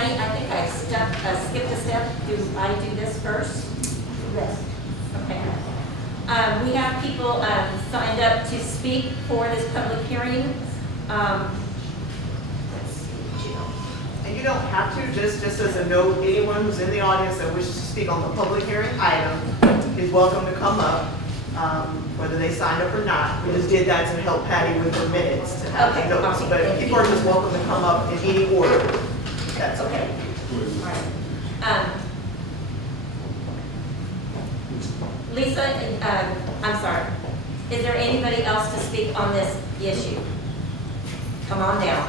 Patty, I think I skipped a step. Do I do this first? Yes. Okay. We have people signed up to speak for this public hearing. Let's see, Jill. And you don't have to, just as a note, anyone who's in the audience that wishes to speak on the public hearing item is welcome to come up, whether they signed up or not. We just did that to help Patty with her minutes to have the Okay, notes. awesome. But people are just welcome to come up in any order. That's okay. All right. Lisa, I'm sorry. Is there anybody else to speak on this issue? Come on down.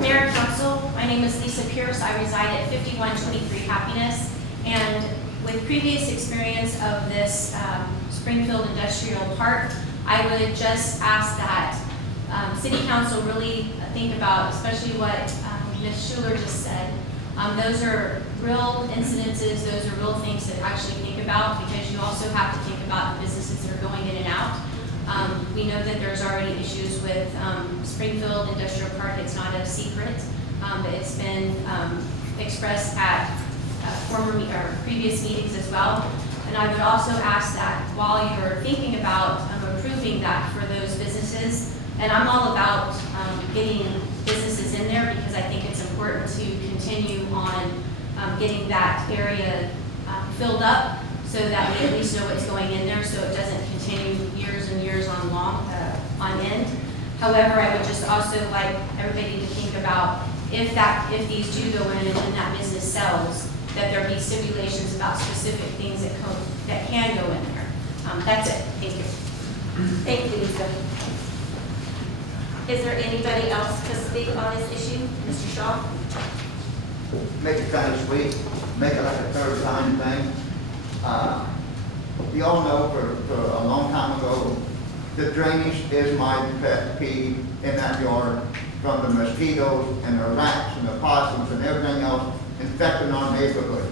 Mayor and Council, my name is Lisa Pierce. I reside at 5123 Happiness. And with previous experience of this Springfield Industrial Park, I would just ask that City Council really think about, especially what Ms. Schuler just said. Those are real incidences, those are real things to actually think about, because you also have to think about the businesses that are going in and out. We know that there's already issues with Springfield Industrial Park. It's not a secret. It's been expressed at previous meetings as well. And I would also ask that while you're thinking about approving that for those businesses, and I'm all about getting businesses in there because I think it's important to continue on getting that area filled up so that we at least know what's going in there, so it doesn't continue years and years on end. However, I would just also like everybody to think about if these do go in and that business sells, that there be stipulations about specific things that can go in there. That's it. Thank you. Thank you, Lisa. Is there anybody else to speak on this issue? Mr. Shaw? Make it kind of sweet, make it like a third time thing. You all know for a long time ago, the drainage is my pet peeve in that yard, from the mosquitoes and the rats and the possums and everything else infecting our neighborhood.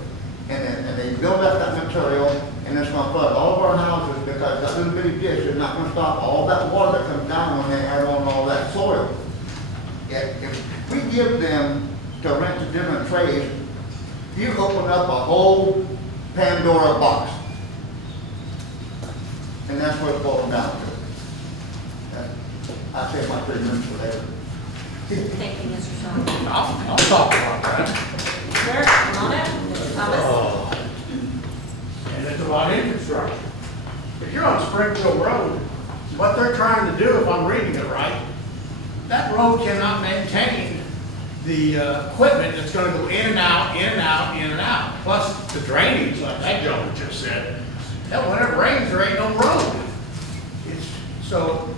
And they build up that material, and it's gonna flood all of our houses, because that little bitty ditch is not gonna stop all that water that comes down when they add on all that soil. If we give them to rent to different trades, you open up a whole Pandora box. And that's what it's boiled down to. I say my 3 minutes for later. Thank you, Mr. Shaw. I'll talk about that. Sir, come on up. Mr. Thomas. And it's about infrastructure. If you're on Springfield Road, what they're trying to do, if I'm reading it right, that road cannot maintain the equipment that's gonna go in and out, in and out, in and out. Plus the drainage, like that gentleman just said, that when it rains, there ain't no road. So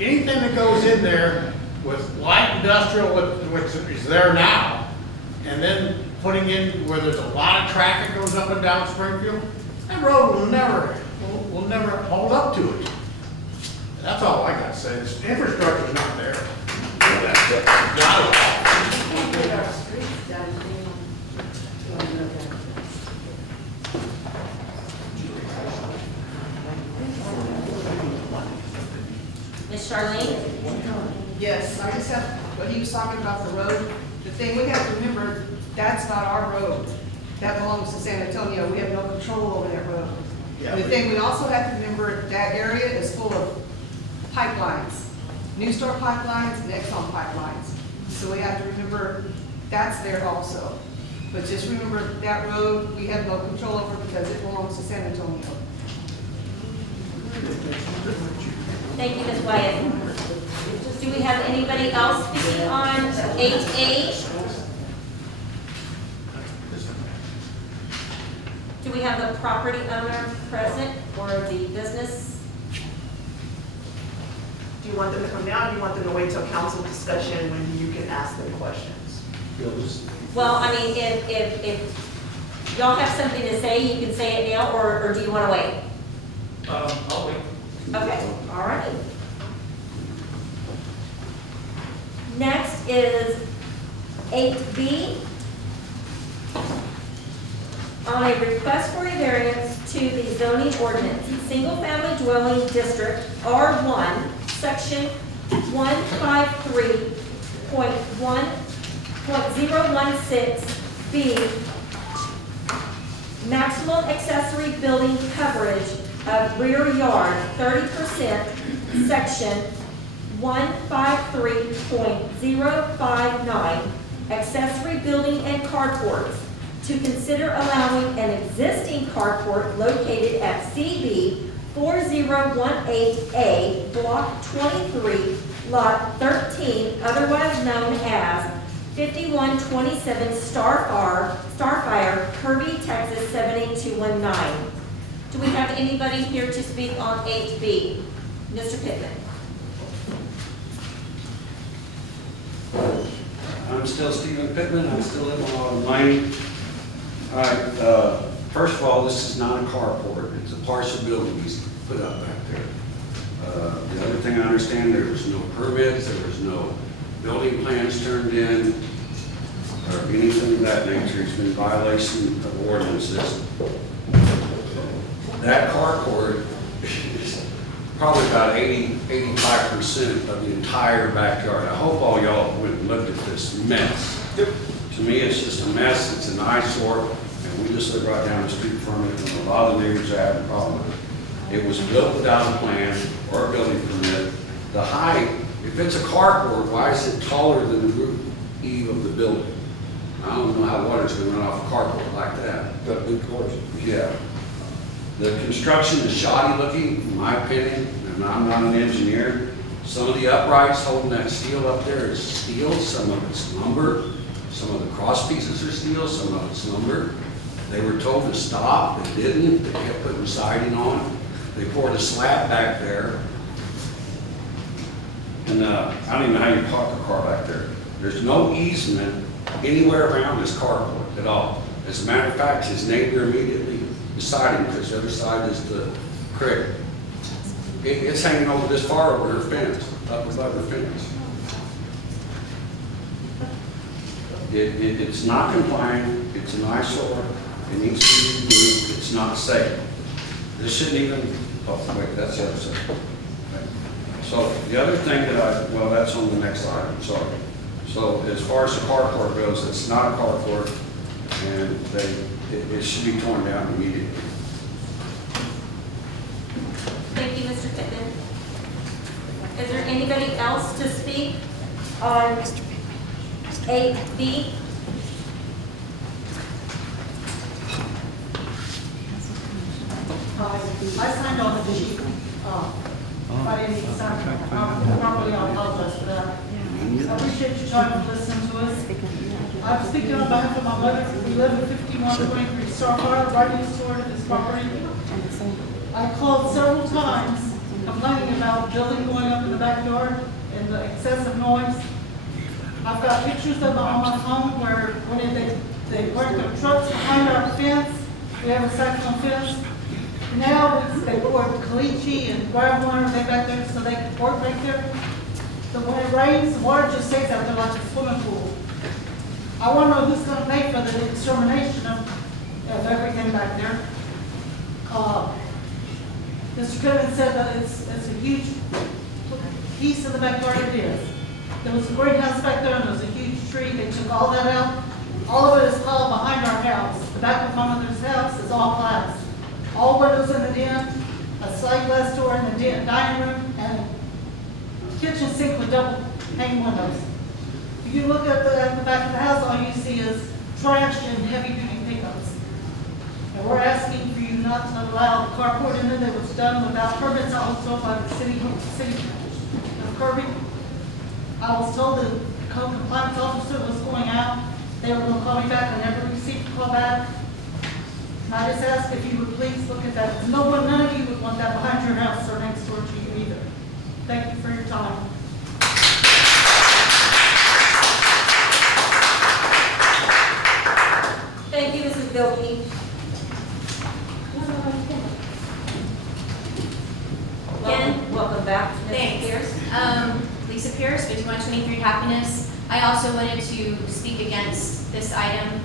anything that goes in there with light industrial, which is there now, and then putting in where there's a lot of traffic goes up and down Springfield, that road will never hold up to it. That's all I gotta say. This infrastructure's not there. Not at all. Ms. Charlene? Yes, I just have, what he was talking about the road, the thing we have to remember, that's not our road. That belongs to San Antonio. We have no control over that road. Yeah, The thing we also have to remember, that area is full of pipelines. New Start pipelines and Exxon pipelines. So we have to remember, that's there also. But just remember, that road, we have no control over because it belongs to San Antonio. Thank you, Ms. Wyatt. Do we have anybody else speaking on 8A? Do we have the property owner present or the business? Do you want them to come down, or do you want them to wait till council discussion when you can ask them questions? Well, I mean, if y'all have something to say, you can say it now, or do you want to wait? I'll wait. Okay, all right. Next is 8B. On a request for a variance to the zoning ordinance, single-family dwelling district, R1, section 153.1 .016B, maximum accessory building coverage of rear yard 30%, section 153.059, accessory building and carports, to consider allowing an existing carport located at CB 4018A, Block 23, Lot 13, otherwise known as 5127 Starfire, Kirby, Texas 78219. Do we have anybody here to speak on 8B? Mr. Pittman. I'm still Stephen Pittman, I'm still living on Lane. All right, first of all, this is not a carport, it's a partial building he's put up back there. The other thing I understand, there was no permits, there was no building plans turned in, or anything of that nature. It's been in violation of ordinances. That carport is probably about 85% of the entire backyard. I hope all y'all went and looked at this mess. To me, it's just a mess, it's an eyesore, and we just live right down the street from it, and a lot of the neighbors are having a problem with it. It was built without a plan or a building permit. The height, if it's a carport, why is it taller than the roof eave of the building? I don't know how water's gonna run off a carport like that. Got a big course. Yeah. The construction is shoddy looking, in my opinion, and I'm not an engineer. Some of the uprights holding that steel up there is steel, some of it's lumber, some of the cross pieces are steel, some of it's lumber. They were told to stop, they didn't, they kept putting siding on. They poured a slab back there. And I don't even know how you park a car back there. There's no easement anywhere around this carport at all. As a matter of fact, his neighbor immediately beside him, because the other side is the creek. It's hanging over this far over her fence, up above her fence. It's not compliant, it's an eyesore, it needs to be removed, it's not safe. This shouldn't even, oh wait, that's the other side. So the other thing that well, that's on the next item, sorry. So as far as the carport goes, it's not a carport, and it should be torn down immediately. Thank you, Mr. Pittman. Is there anybody else to speak on 8B? I signed on the sheet. If I didn't sign properly, I apologize for that. I appreciate your time to listen to us. I'm speaking on behalf of my mother. We live at 5123 Starfire, right next door to this property. I called several times complaining about building going up in the backyard and the excessive noise. I've got pictures of them on my phone where when they park their trucks behind our fence. We have a sectional fence. Now they pour caliche and groundwater and they back there so they can work back there. So when it rains, the water just stays out there like a swimming pool. I want to know who's going to pay for the extermination of everything back there. Mr. Kirby said that it's a huge piece of the backyard. It is. There was a greenhouse back there and there was a huge tree. They took all that out. All of it is piled behind our house. The back of my mother's house is all glass. All windows in the den, a slide glass door in the dining room, and a kitchen sink with double pane windows. If you look at the back of the house, all you see is trash and heavy-duty pickups. And we're asking for you not to allow the carport in there that was done without permits. I was told by the city of Kirby. I was told the code compliance officer was going out. They were going to call me back. I never received a call back. And I just ask if you would please look at that. None of you would want that behind your house or next door to you either. Thank you for your time. Thank you, Mrs. Bilkey. Welcome back, Mrs. Thanks. Pierce. Lisa Pierce, 5123 Happiness. I also wanted to speak against this item.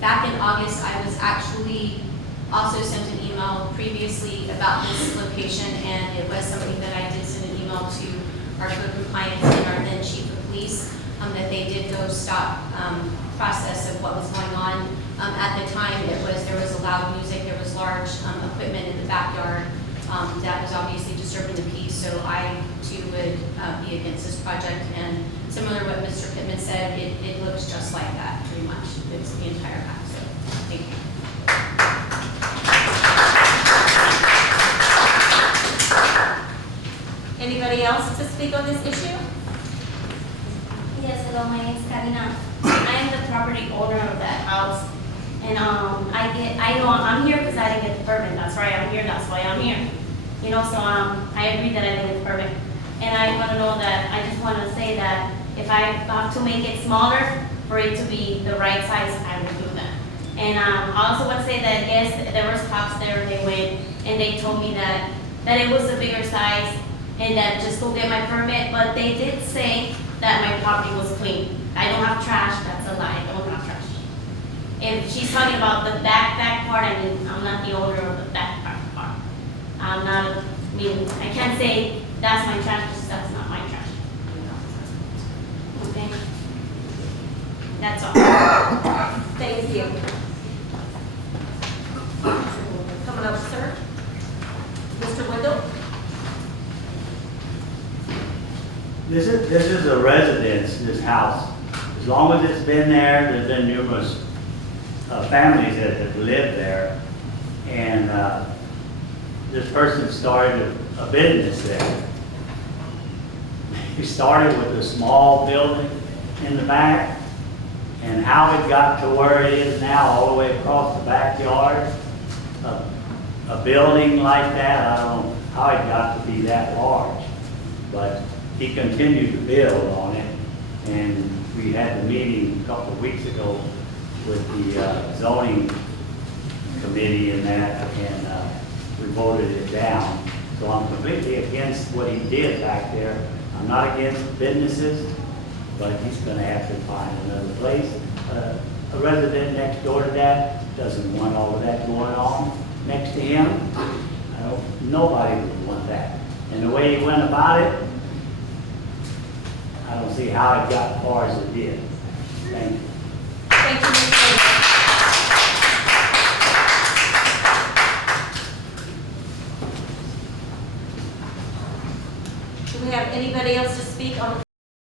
Back in August, I was actually also sent an email previously about this location, and it was something that I did send an email to our code compliance and our then chief of police. that they did go stop process of what was going on. At the time, there was loud music, there was large equipment in the backyard that was obviously disturbing the peace, so I too would be against this project. And similar to what Mr. Pittman said, it looks just like that, pretty much. It's the entire house, so thank you. Anybody else to speak on this issue? Yes, hello, my name is Karina. I am the property owner of that house. And I know I'm here because I didn't get the permit. That's why I'm here, that's why I'm here. You know, so I agree that I didn't get the permit. And I want to know that, I just want to say that if I have to make it smaller for it to be the right size, I will do that. And I also want to say that, yes, there was cops there, they went, and they told me that it was a bigger size, and that just go get my permit, but they did say that my property was clean. I don't have trash, that's a lie, I don't have trash. If she's talking about the back part, I mean, I'm not the owner of the back part. I'm not, I mean, I can't say that's my trash, because that's not my trash. Okay? That's all. Thank you. Coming up, sir. Mr. Wendell? This is a residence, this house. As long as it's been there, there's been numerous families that have lived there. And this person started a business there. He started with a small building in the back, and how it got to where it is now, all the way across the backyard, a building like that, I don't know how it got to be that large. But he continued to build on it, and we had the meeting a couple of weeks ago with the zoning committee and that, and we voted it down. So I'm completely against what he did back there. I'm not against businesses, but he's gonna have to find another place. A resident next door to that doesn't want all of that going on next to him. Nobody would want that. And the way he went about it, I don't see how it got as far as it did. Thank you. Thank you,